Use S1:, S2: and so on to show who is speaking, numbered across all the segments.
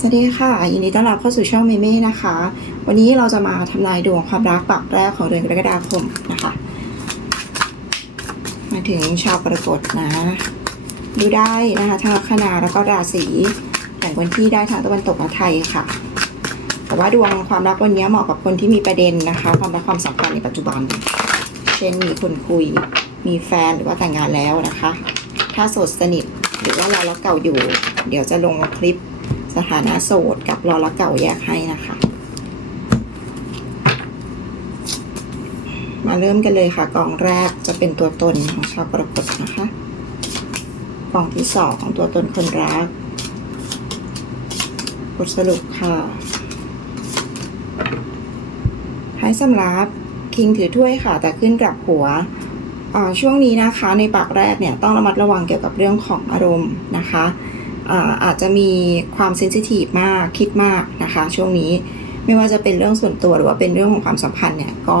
S1: สวัสดีค่ะ ยินดีต้อนรับเข้าสู่ช่องเมเม่นะคะ วันนี้เราจะมาทำนายดวงความรักปักแรกของเดือนกรกฎาคมนะคะ มาถึงชาวกรกฎนะ ดูได้นะคะทั้งลัคนาแล้วก็ราศีแต่งวันที่ได้ทางตะวันตกและไทยค่ะ แต่ว่าดวงความรักวันนี้เหมาะกับคนที่มีประเด็นนะคะ ความรักความสัมพันธ์ในปัจจุบัน เช่นมีคนคุย มีแฟนหรือว่าแต่งงานแล้วนะคะ ถ้าโสดสนิทหรือว่ารอรักเก่าอยู่ เดี๋ยวจะลงคลิป สถานะโสดกับรอรักเก่าแยกให้นะคะ มาเริ่มกันเลยค่ะกองแรกจะเป็นตัวตนของชาวกรกฎนะคะกองที่สองของตัวตนคนรักบทสรุปค่ะให้สำรับคิงถือถ้วยค่ะ แต่ขึ้นกลับหัวช่วงนี้นะคะในปากแรกเนี่ยต้องระมัดระวังเกี่ยวกับเรื่องของอารมณ์นะคะ อาจจะมีความเซนซิทีฟมากคิดมากนะคะ ช่วงนี้ไม่ว่าจะเป็นเรื่องส่วนตัวหรือว่าเป็นเรื่องของความสัมพันธ์เนี่ยก็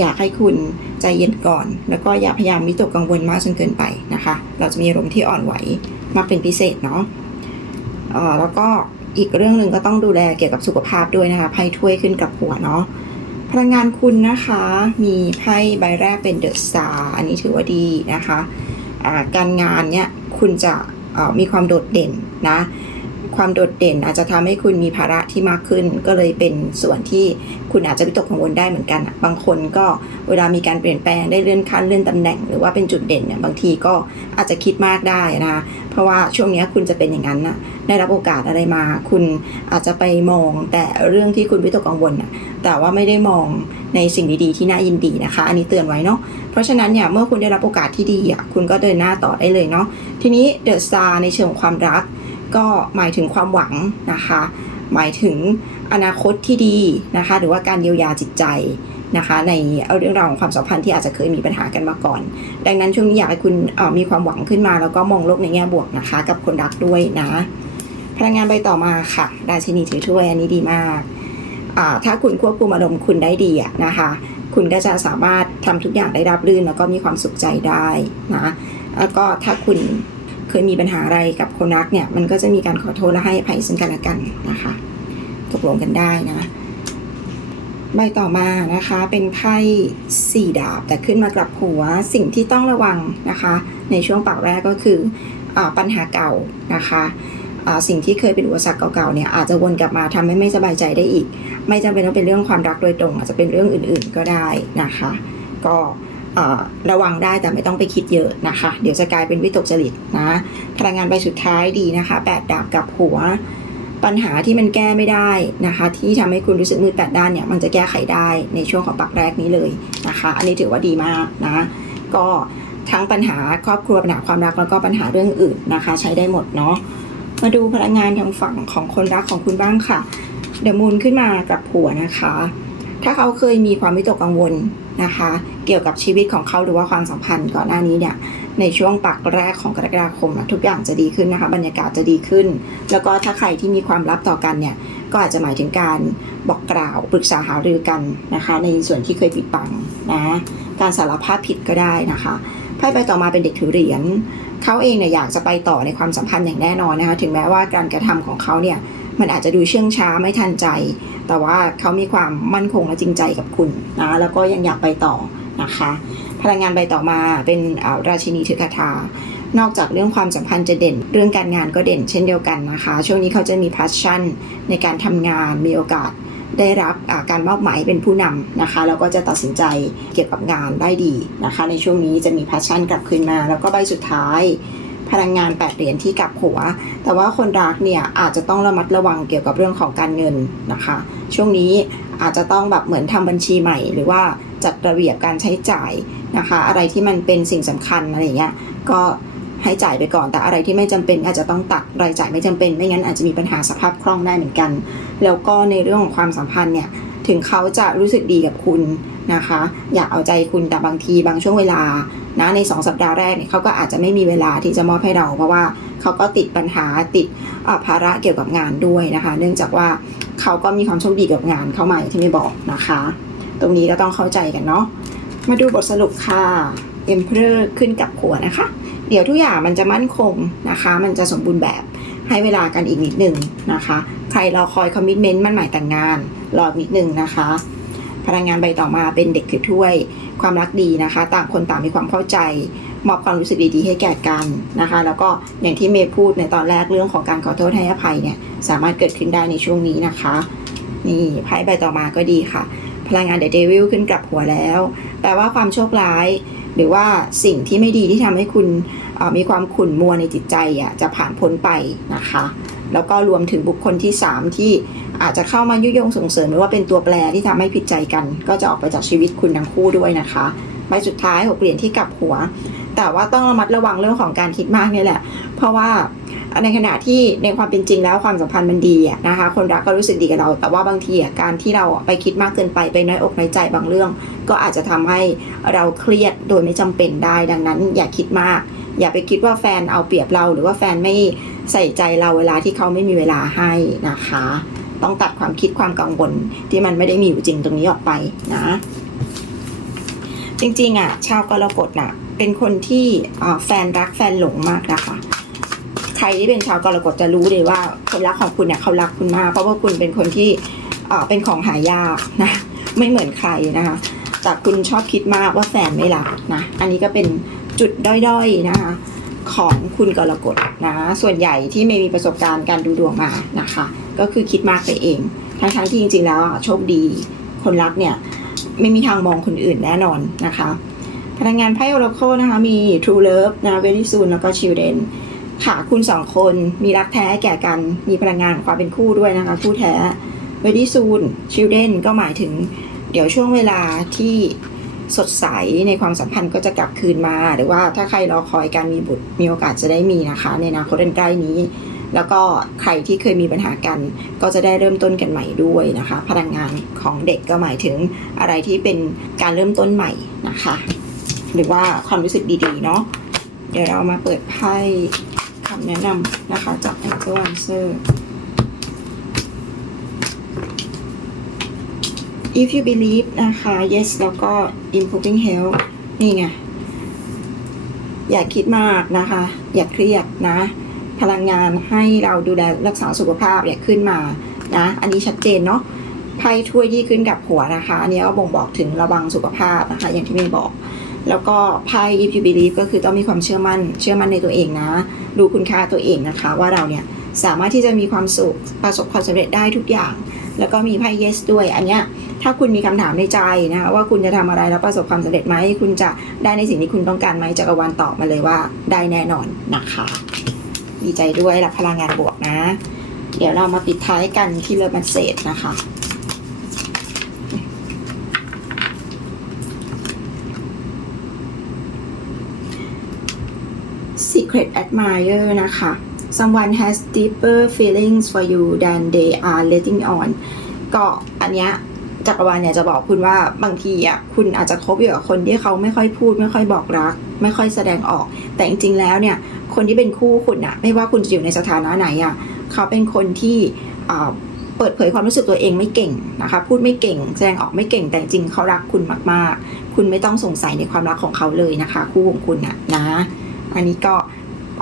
S1: อยากให้คุณใจเย็นก่อน แล้วก็อย่าพยายามวิตกกังวลมากจนเกินไปนะคะ เราจะมีอารมณ์ที่อ่อนไหวมากเป็นพิเศษเนาะแล้วก็อีกเรื่องหนึ่งก็ต้องดูแลเกี่ยวกับสุขภาพด้วยนะคะไพ่ถ้วยขึ้นกับหัวเนาะพลังงานคุณนะคะ มีไพ่ใบแรกเป็นเดอะสตาร์อันนี้ถือว่าดีนะคะอ่าการงานเนี่ยคุณจะ มีความโดดเด่นนะ ความโดดเด่นอาจจะทำให้คุณมีภาระที่มากขึ้น ก็เลยเป็นส่วนที่คุณอาจจะวิตกกังวลได้เหมือนกัน บางคนก็เวลามีการเปลี่ยนแปลงได้เลื่อนขั้นเลื่อนตำแหน่ง หรือว่าเป็นจุดเด่นเนี่ยบางทีก็อาจจะคิดมากได้นะเพราะว่าช่วงนี้คุณจะเป็นอย่างนั้นนะได้รับโอกาสอะไรมา คุณอาจจะไปมองแต่เรื่องที่คุณวิตกกังวลนะแต่ว่าไม่ได้มองในสิ่งดีๆที่น่ายินดีนะคะ อันนี้เตือนไว้เนาะเพราะฉะนั้นเนี่ยเมื่อคุณได้รับโอกาสที่ดีอะคุณก็เดินหน้าต่อได้เลยเนาะทีนี้เดอะสตาร์ในเชิงความรัก ก็หมายถึงความหวังนะคะ หมายถึงอนาคตที่ดีนะคะ หรือว่าการเยียวยาจิตใจนะคะในเรื่องราวของความสัมพันธ์ที่อาจจะเคยมีปัญหากันมาก่อน ดังนั้นช่วงนี้อยากให้คุณมีความหวังขึ้นมาแล้วก็มองโลกในแง่บวกนะคะ กับคนรักด้วยนะ พลังงานใบต่อมาค่ะ ราชินีถือถ้วยอันนี้ดีมาก ถ้าคุณควบคุมอารมณ์คุณได้ดีนะคะ คุณก็จะสามารถทำทุกอย่างได้ราบรื่น แล้วก็มีความสุขใจได้นะ แล้วก็ถ้าคุณ เคยมีปัญหาอะไรกับคนรักเนี่ย มันก็จะมีการขอโทษและให้อภัยซึ่งกันและกันนะคะ ตกลงกันได้นะใบต่อมานะคะเป็นไพ่สี่ดาบแต่ขึ้นมากลับหัวสิ่งที่ต้องระวังนะคะ ในช่วงปากแรกก็คืออปัญหาเก่านะคะสิ่งที่เคยเป็นอุปสรรคเก่าๆเนี่ยอาจจะวนกลับมาทำให้ไม่สบายใจได้อีก ไม่จำเป็นต้องเป็นเรื่องความรักโดยตรง อาจจะเป็นเรื่องอื่นๆก็ได้นะคะ ก็ ระวังได้แต่ไม่ต้องไปคิดเยอะนะคะ เดี๋ยวจะกลายเป็นวิตกจริตนะพลังงานใบสุดท้ายดีนะคะแปดดาบกับหัว ปัญหาที่มันแก้ไม่ได้นะคะ ที่ทำให้คุณรู้สึกมืดแปดด้านเนี่ยมันจะแก้ไขได้ในช่วงของปักแรกนี้เลยนะคะ อันนี้ถือว่าดีมากนะก็ทั้งปัญหาครอบครัวปัญหาความรักแล้วก็ปัญหาเรื่องอื่นนะคะ ใช้ได้หมดเนาะมาดูพลังงานทางฝั่งของคนรักของคุณบ้างค่ะเดมูนขึ้นมากับผัวนะคะ ถ้าเขาเคยมีความวิตกกังวลนะคะ เกี่ยวกับชีวิตของเขาหรือว่าความสัมพันธ์ก่อนหน้านี้เนี่ยในช่วงปักแรกของกรกฎาคมอะทุกอย่างจะดีขึ้นนะคะ บรรยากาศจะดีขึ้น แล้วก็ถ้าใครที่มีความลับต่อกันเนี่ยก็อาจจะหมายถึงการบอกกล่าวปรึกษาหารือกันนะคะ ในส่วนที่เคยปิดบังนะการสารภาพผิดก็ได้นะคะไพ่ไปต่อมาเป็นเด็กถือเหรียญ เขาเองเนี่ยอยากจะไปต่อในความสัมพันธ์อย่างแน่นอนนะคะถึงแม้ว่าการกระทำของเขาเนี่ยมันอาจจะดูเชื่องช้าไม่ทันใจ แต่ว่าเขามีความมั่นคงและจริงใจกับคุณนะแล้วก็ยังอยากไปต่อนะคะ พลังงานใบต่อมาเป็นราชินีถือคาถานอกจากเรื่องความสัมพันธ์จะเด่น เรื่องการงานก็เด่นเช่นเดียวกันนะคะ ช่วงนี้เขาจะมี passion ในการทำงานมีโอกาส ได้รับการมอบหมายเป็นผู้นำนะคะแล้วก็จะตัดสินใจเกี่ยวกับงานได้ดีนะคะ ในช่วงนี้จะมี passion กลับคืนมา แล้วก็ใบสุดท้ายพลังงานแปดเหรียญที่กลับหัว แต่ว่าคนรักเนี่ยอาจจะต้องระมัดระวังเกี่ยวกับเรื่องของการเงินนะคะ ช่วงนี้อาจจะต้องแบบเหมือนทำบัญชีใหม่ หรือว่าจัดระเบียบการใช้จ่ายนะคะ อะไรที่มันเป็นสิ่งสำคัญอะไรเงี้ย ก็ ให้จ่ายไปก่อน แต่อะไรที่ไม่จำเป็นอาจจะต้องตัดรายจ่ายไม่จำเป็น ไม่งั้นอาจจะมีปัญหาสภาพคล่องได้เหมือนกัน แล้วก็ในเรื่องของความสัมพันธ์เนี่ยถึงเขาจะรู้สึกดีกับคุณนะคะ อยากเอาใจคุณแต่บางทีบางช่วงเวลานะใน 2 สัปดาห์แรกเนี่ยเขาก็อาจจะไม่มีเวลาที่จะมอบให้เรา เพราะว่าเขาก็ติดปัญหาติดภาระเกี่ยวกับงานด้วยนะคะ เนื่องจากว่าเขาก็มีความโชคดีกับงานเข้ามาที่ไม่บอกนะคะ ตรงนี้ก็ต้องเข้าใจกันเนาะมาดูบทสรุปค่ะ Emperor ขึ้นกับหัวนะคะ เดี๋ยวทุกอย่างมันจะมั่นคงนะคะ มันจะสมบูรณ์แบบให้เวลากันอีกนิดหนึ่งนะคะ ใครรอคอยคอมมิชเมนต์มั่นหมายแต่งงาน รอนิดหนึ่งนะคะ พลังงานใบต่อมาเป็นเด็กถือถ้วย ความรักดีนะคะ ต่างคนต่างมีความเข้าใจ มอบความรู้สึกดีๆ ให้แก่กันนะคะ แล้วก็อย่างที่เมย์พูดในตอนแรกเรื่องของการขอโทษให้อภัยเนี่ย สามารถเกิดขึ้นได้ในช่วงนี้นะคะ นี่ไพ่ใบต่อมาก็ดีค่ะ พลังงานเดอะเดวิลขึ้นกลับหัวแล้ว แปลว่าความโชคร้าย หรือว่าสิ่งที่ไม่ดีที่ทำให้คุณมีความขุ่นมัวในจิตใจอะจะผ่านพ้นไปนะคะ แล้วก็รวมถึงบุคคลที่ 3 ที่อาจจะเข้ามายุยงส่งเสริมหรือว่าเป็นตัวแปรที่ทำให้ผิดใจกัน ก็จะออกไปจากชีวิตคุณทั้งคู่ด้วยนะคะใบสุดท้ายหกเหรียญที่กลับหัว แต่ว่าต้องระมัดระวังเรื่องของการคิดมากนี่แหละ เพราะว่าในขณะที่ในความเป็นจริงแล้วความสัมพันธ์มันดีนะคะ คนรักก็รู้สึกดีกับเรา แต่ว่าบางทีการที่เราไปคิดมากเกินไปไปน้อยอกน้อยใจบางเรื่อง ก็อาจจะทำให้เราเครียดโดยไม่จำเป็นได้ ดังนั้นอย่าคิดมาก อย่าไปคิดว่าแฟนเอาเปรียบเรา หรือว่าแฟนไม่ใส่ใจเราเวลาที่เขาไม่มีเวลาให้นะคะ ต้องตัดความคิดความกังวลที่มันไม่ได้มีอยู่จริงตรงนี้ออกไปนะ จริงๆอะชาวกรกฎน่ะ เป็นคนที่แฟนรักแฟนหลงมากนะคะ ใครที่เป็นชาวกรกฎจะรู้เลยว่าคนรักของคุณเนี่ยเขารักคุณมาก เพราะว่าคุณเป็นคนที่เป็นของหายากนะไม่เหมือนใครนะคะ แต่คุณชอบคิดมากว่าแฟนไม่รักนะอันนี้ก็เป็นจุดด้อยๆนะคะของคุณกรกฎนะส่วนใหญ่ที่ไม่มีประสบการณ์การดูดวงมานะคะ ก็คือคิดมากไปเองทั้งๆที่จริงๆแล้วโชคดีคนรักเนี่ยไม่มีทางมองคนอื่นแน่นอนนะคะ พลังงานไพ่ Oracle นะคะ มี True Love นะ Very Soon แล้วก็ Children ค่ะ คุณสองคนมีรักแท้แก่กัน มีพลังงานของความเป็นคู่ด้วยนะคะ คู่แท้ Very Soon Children ก็หมายถึง เดี๋ยวช่วงเวลาที่สดใสในความสัมพันธ์ก็จะกลับคืนมา หรือว่าถ้าใครรอคอยการมีบุตรมีโอกาสจะได้มีนะคะ ในอนาคตอันใกล้นี้ แล้วก็ใครที่เคยมีปัญหากัน ก็จะได้เริ่มต้นกันใหม่ด้วยนะคะ พลังงานของเด็กก็หมายถึงอะไรที่เป็นการเริ่มต้นใหม่นะคะ หรือว่าความรู้สึกดีๆ เนาะเดี๋ยวเรามาเปิดไพ่คำแนะนำนะคะ จาก Angel Answer if you believe นะคะ yes แล้วก็ improving health นี่ไง อย่าคิดมากนะคะ อย่าเครียดนะ พลังงานให้เราดูแลรักษาสุขภาพเนี่ยขึ้นมานะ อันนี้ชัดเจนเนาะ ไพ่ถ้วยที่ขึ้นกับหัวนะคะ อันนี้ก็บ่งบอกถึงระวังสุขภาพนะคะ อย่างที่เมย์บอก แล้วก็ไพ่ if you believe ก็คือต้องมีความเชื่อมั่น เชื่อมั่นในตัวเองนะ ดูคุณค่าตัวเองนะคะ ว่าเราเนี่ยสามารถที่จะมีความสุขประสบความสำเร็จได้ทุกอย่าง แล้วก็มีไพ่ yes ด้วย อันเนี้ยถ้าคุณมีคำถามในใจนะคะว่าคุณจะทำอะไรแล้วประสบความสำเร็จไหม คุณจะได้ในสิ่งที่คุณต้องการไหมจักรวาลตอบมาเลยว่าได้แน่นอนนะคะ ดีใจด้วยรับพลังงานบวกนะ เดี๋ยวเรามาปิดท้ายกันที่เลิฟมันเซตนะคะ Secret Admirer นะคะ someone has deeper feelings for you than they are letting on ก็อันเนี้ยจักรวาลเนี่ยจะบอกคุณว่าบางทีอะคุณอาจจะคบอยู่กับคนที่เขาไม่ค่อยพูด ไม่ค่อยบอกรัก ไม่ค่อยแสดงออก แต่จริงๆแล้วเนี่ย คนที่เป็นคู่คุณอะ ไม่ว่าคุณจะอยู่ในสถานะไหนอะเขาเป็นคนที่อ่าเปิดเผยความรู้สึกตัวเองไม่เก่งนะคะ พูดไม่เก่ง แสดงออกไม่เก่งแต่จริงๆเขารักคุณมากๆ คุณไม่ต้องสงสัยในความรักของเขาเลยนะคะ คู่ของคุณอะนะ อันนี้ก็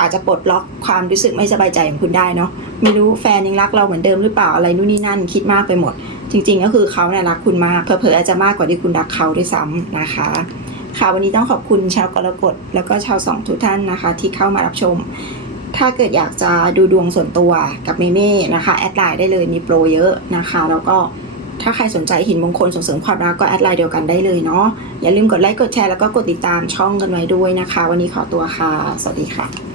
S1: อาจจะปลดล็อกความรู้สึกไม่สบายใจของคุณได้เนาะไม่รู้แฟนยังรักเราเหมือนเดิมหรือเปล่าอะไรนู่นนี่นั่นคิดมากไปหมด จริง ๆ ก็คือเขาเนี่ยรักคุณมากเผลอๆอาจจะมากกว่าที่คุณรักเขาด้วยซ้ำนะคะ ค่ะวันนี้ต้องขอบคุณชาวกรกฎแล้วก็ชาวสองทุกท่านนะคะ ที่เข้ามารับชม ถ้าเกิดอยากจะดูดวงส่วนตัวกับเมเม่นะคะแอดไลน์ได้เลยมีโปรเยอะนะคะ แล้วก็ ถ้าใครสนใจหินมงคลส่งเสริมความรักก็แอดไลน์เดียวกันได้เลยเนาะอย่าลืมกดไลค์กดแชร์แล้วก็กดติดตามช่องกันไว้ด้วยนะคะ วันนี้ขอตัวค่ะ สวัสดีค่ะ